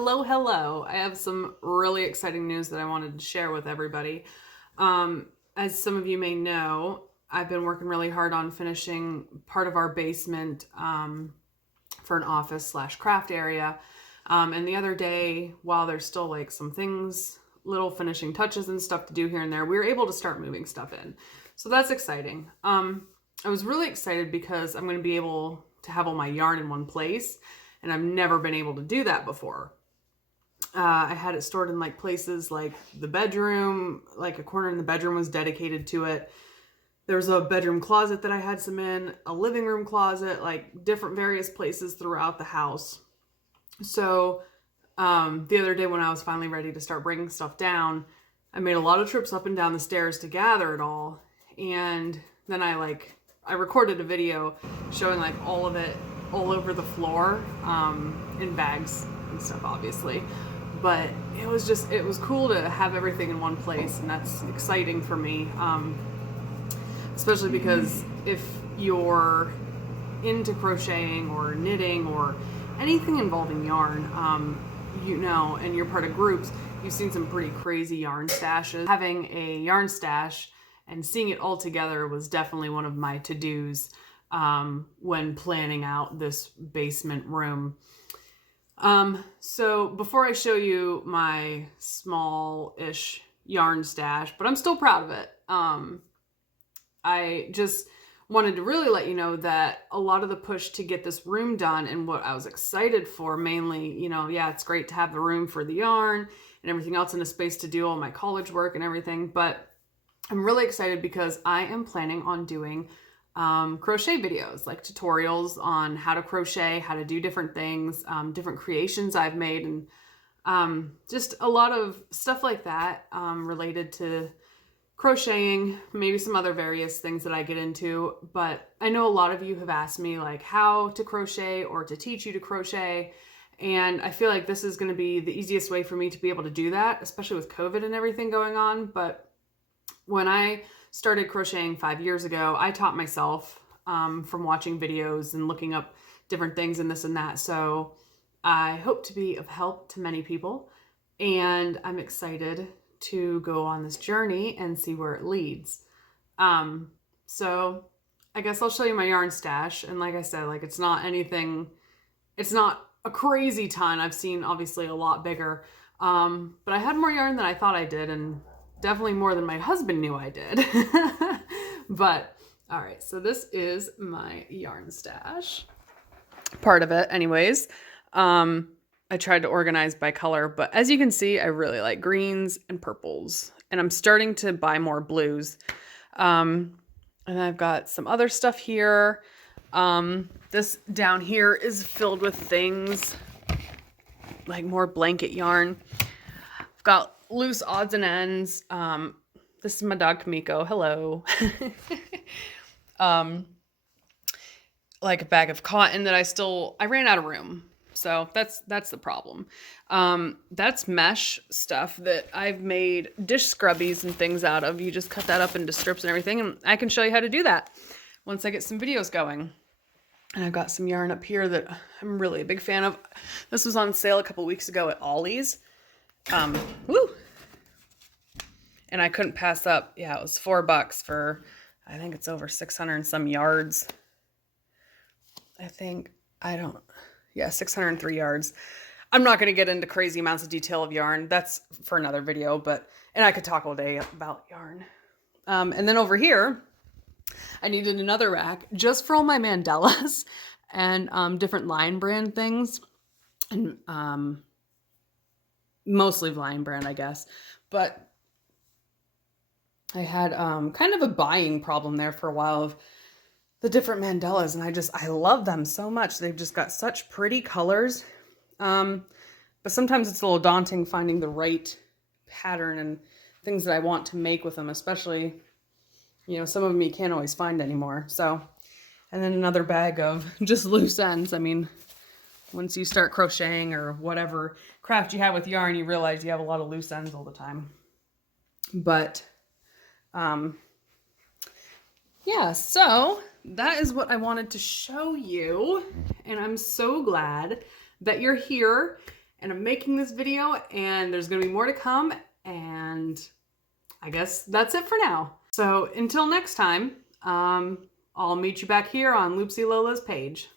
Hello, hello. I have some really exciting news that I wanted to share with everybody. As some of you may know, I've been working really hard on finishing part of our basement for an office slash craft area. And the other day, while there's still like some things, little finishing touches and stuff to do here and there, we were able to start moving stuff in. So that's exciting. I was really excited because I'm going to be able to have all my yarn in one place, and I've never been able to do that before. I had it stored in like places like the bedroom, like a corner in the bedroom was dedicated to it. There was a bedroom closet that I had some in, a living room closet, like different various places throughout the house. So the other day when I was finally ready to start bringing stuff down, I made a lot of trips up and down the stairs to gather it all. And then I recorded a video showing like all of it all over the floor in bags and stuff, obviously. But it was cool to have everything in one place, and that's exciting for me, especially because if you're into crocheting or knitting or anything involving yarn, and you're part of groups, you've seen some pretty crazy yarn stashes. Having a yarn stash and seeing it all together was definitely one of my to-dos when planning out this basement room. So before I show you my small-ish yarn stash, but I'm still proud of it, I just wanted to really let you know that a lot of the push to get this room done and what I was excited for mainly, yeah, it's great to have the room for the yarn and everything else and a space to do all my college work and everything, but I'm really excited because I am planning on doing crochet videos, like tutorials on how to crochet, how to do different things, different creations I've made, and just a lot of stuff like that related to crocheting, maybe some other various things that I get into. But I know a lot of you have asked me like how to crochet or to teach you to crochet, and I feel like this is going to be the easiest way for me to be able to do that, especially with COVID and everything going on. But when I started crocheting 5 years ago, I taught myself from watching videos and looking up different things and this and that. So I hope to be of help to many people, and I'm excited to go on this journey and see where it leads. So I guess I'll show you my yarn stash. And like I said, like it's not a crazy ton. I've seen obviously a lot bigger, but I had more yarn than I thought I did, and definitely more than my husband knew I did. But all right, so this is my yarn stash. Part of it anyways. I tried to organize by color, but as you can see, I really like greens and purples, and I'm starting to buy more blues. And I've got some other stuff here. This down here is filled with things like more blanket yarn. I've got loose odds and ends. This is my dog Kamiko. Hello. Like a bag of cotton that I ran out of room. So that's the problem. That's mesh stuff that I've made dish scrubbies and things out of. You just cut that up into strips and everything, and I can show you how to do that once I get some videos going. And I've got some yarn up here that I'm really a big fan of. This was on sale a couple weeks ago at Ollie's. Woo! And I couldn't pass up. Yeah, it was $4 for, I think it's over 600 and some yards. 603 yards. I'm not going to get into crazy amounts of detail of yarn. That's for another video, and I could talk all day about yarn. And then over here, I needed another rack just for all my mandalas and different Lion Brand things. And mostly Lion Brand, I guess. But I had kind of a buying problem there for a while of the different mandalas, and I love them so much. They've just got such pretty colors. But sometimes it's a little daunting finding the right pattern and things that I want to make with them, especially, some of them you can't always find anymore. So, and then another bag of just loose ends. I mean, once you start crocheting or whatever craft you have with yarn, you realize you have a lot of loose ends all the time. But, yeah, so that is what I wanted to show you, and I'm so glad that you're here and I'm making this video, and there's gonna be more to come, and I guess that's it for now. So until next time, I'll meet you back here on Loopsy Lola's page.